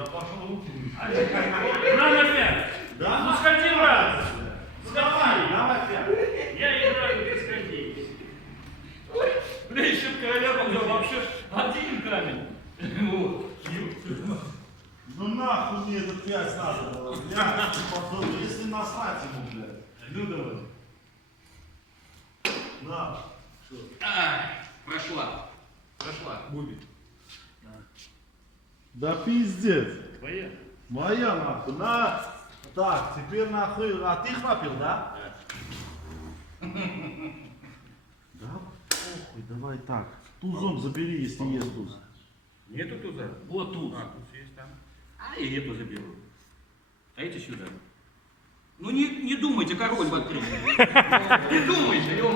Я пошел руки. Нам опять. Да? Ну сходи раз. Давай, давай пять. Я играю без сходи. Бля, еще короля взял вообще один камень. Вот. Ну нахуй мне этот пять надо было. Я потом, если насрать ему, блядь. Ну давай. На. Прошла. Прошла. Бубик. Да пиздец. Твоя? Моя нахуй. На. Так, теперь нахуй. А ты храпил, да? Да? Похуй, давай так. Тузом забери, если есть туз. Нету туза? Вот туз. А, туз есть там. А и эту заберу. А эти сюда. Ну не думайте, король в открытии. Не думайте,